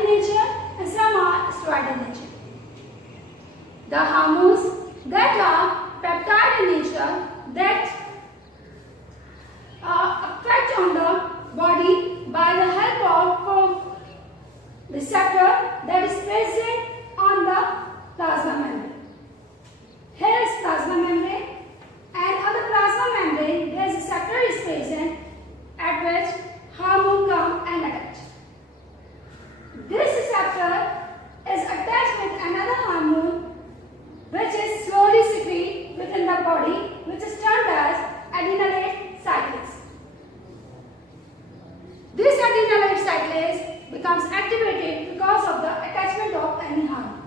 in nature and some are steroid in nature. The hormones that are peptide in nature that affect on the body by the help of receptor that is present on the plasma membrane. Here is plasma membrane, and on the plasma membrane there is a receptor is present at which hormone come and attach. This receptor is attached with another hormone which is slowly secreted within the body, which is termed as adenylate cyclase. This adenylate cyclase becomes activated because of the attachment of any hormone.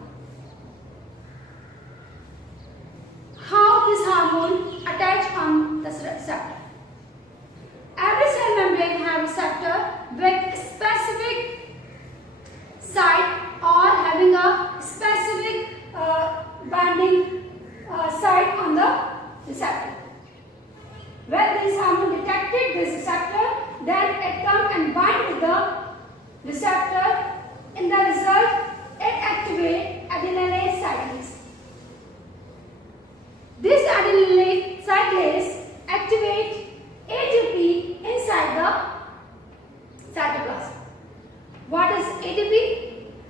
How this hormone attach on the receptor? Every cell membrane has receptor with specific site or having a specific binding site on the receptor. When this hormone detected this receptor, then it comes and bind with the receptor. In the result, it activates adenylate cyclase. This adenylate cyclase activates ATP inside the cytoplasm. What is ATP?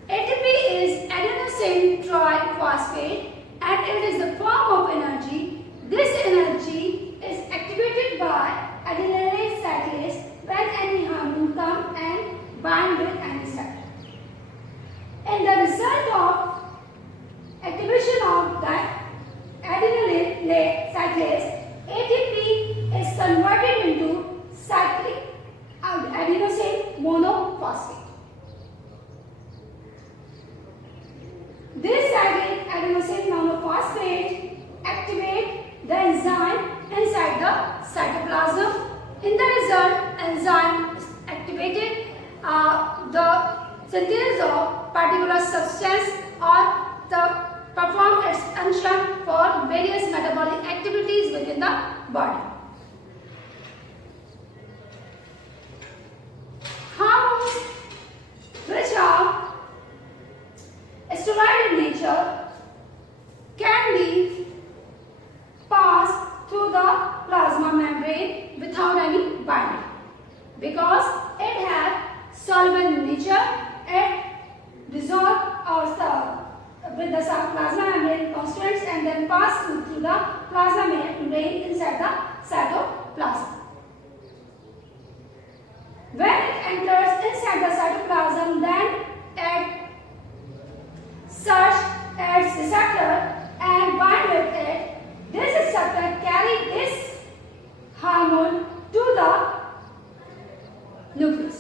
ATP is adenosine triphosphate and it is the form of energy. This energy is activated by adenylate cyclase when any hormone comes and bind with any receptor. And the result of activation of that adenylate cyclase, ATP is converted into cyclic adenosine monophosphate. This cyclic adenosine monophosphate activates the enzyme inside the cytoplasm. In the result, enzyme is activated the synthesis of particular substance or the perform its function for various metabolic activities within the body. Hormones which are steroid in nature can be passed through the plasma membrane without any binding because it has soluble in nature. It dissolves with the plasma membrane constituents and then pass through the plasma membrane inside the cytoplasm. When it enters inside the cytoplasm, then it search its receptor and bind with it. This receptor carry this hormone to the nucleus.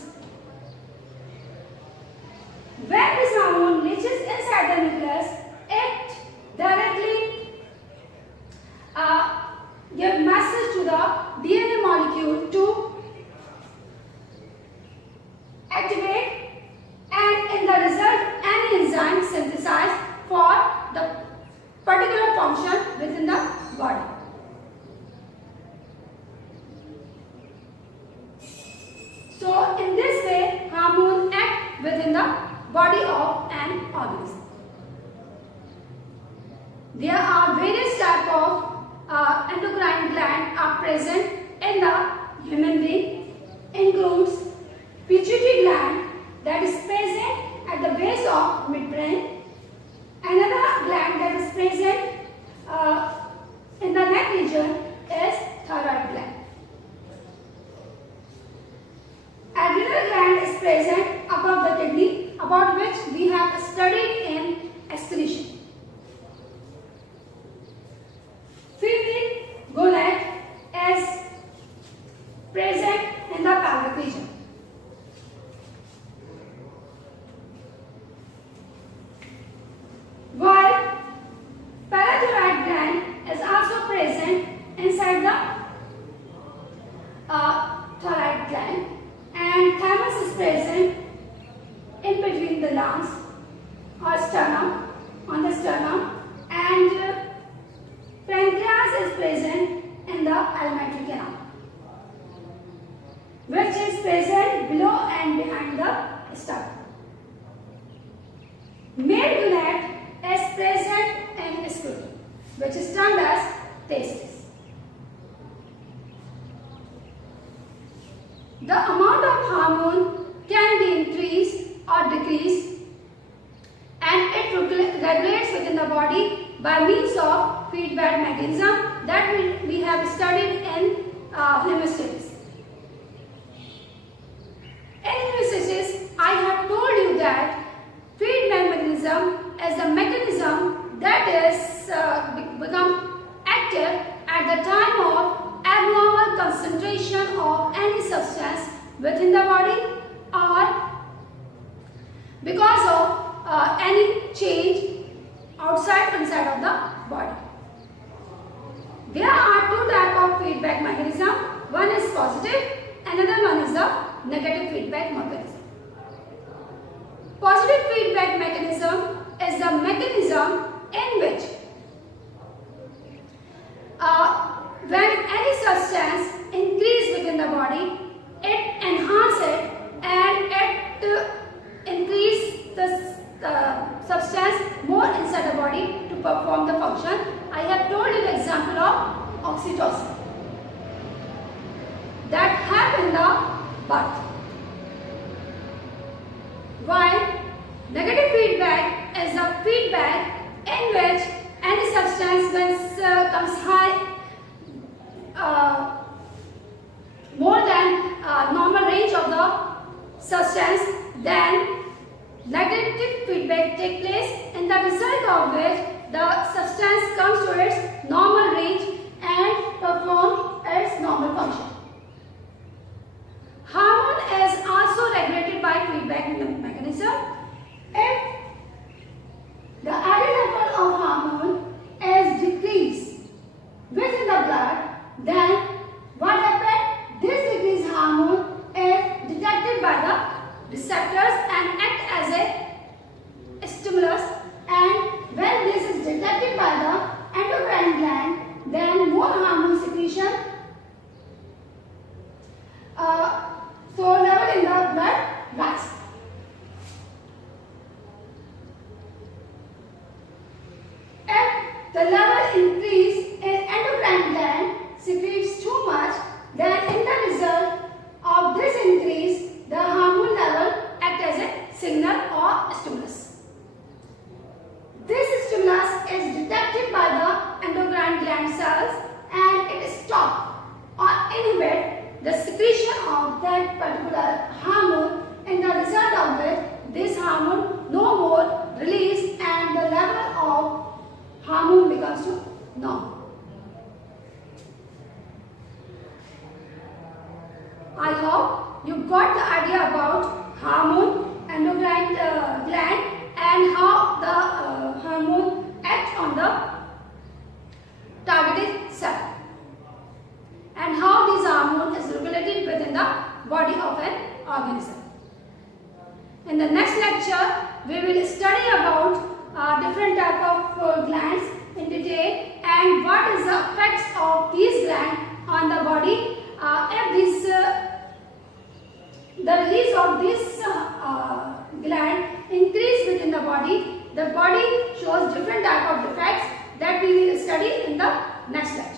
When this hormone reaches inside the nucleus, it directly gives message to the DNA molecule to activate, and in the result, any enzyme synthesized for the particular function within the body. So, in this way, hormones act within the body of an organism. There are various types of endocrine glands are present in the human being, includes pituitary gland that is present at the base of midbrain, another gland that is present in the neck region is thyroid gland. Adrenal gland is present above the kidney, about which we have studied in excretion. Female gonad is present in the pelvic region. While parathyroid gland is also present inside the thyroid gland, and thymus is present in between the lungs or sternum, on the sternum, and pancreas is present in the alimentary canal, which is present below and behind the stomach. regulates within the body by means of feedback mechanism that we have studied in hemostasis. In hemostasis, I have told you that feedback mechanism is a mechanism that is become active at the time of abnormal concentration of any substance within the body or because of any change outside inside of the body. There are two types of feedback mechanism. One is positive, another one is the negative feedback mechanism. Positive feedback mechanism is the mechanism in which when any substance increases within the body, it enhances it and it increases the substance more inside the body to perform the function. I have told you the example of oxytocin that happens in the birth. While negative feedback is the feedback in which any substance comes high more than normal range of the substance, then negative feedback takes place, in the result of which the substance comes to its normal range and performs its normal function. Hormone is also regulated by feedback mechanism. If the added level of hormone is decreased within the blood, then what happens? This decreased hormone is detected by the receptors and act as a stimulus, and when this is detected by the endocrine gland, then more hormone secretion so level in the blood rise. If the level increase in endocrine gland secretes too much, then in the result of this increase, the hormone level acts as a signal or stimulus. This stimulus is detected by the endocrine gland cells and it stops or inhibits the secretion of that particular hormone, in the result of which this hormone no more released and the level of hormone becomes to normal. I hope you got the idea about hormone, endocrine gland, and how the hormone acts on the targeted cell, and how this hormone is regulated within the body of an organism. In the next lecture, we will study about different type of glands in detail and what is the effects of these glands on the body. If the release of this gland increase within the body shows different type of defects that we will study in the next lecture.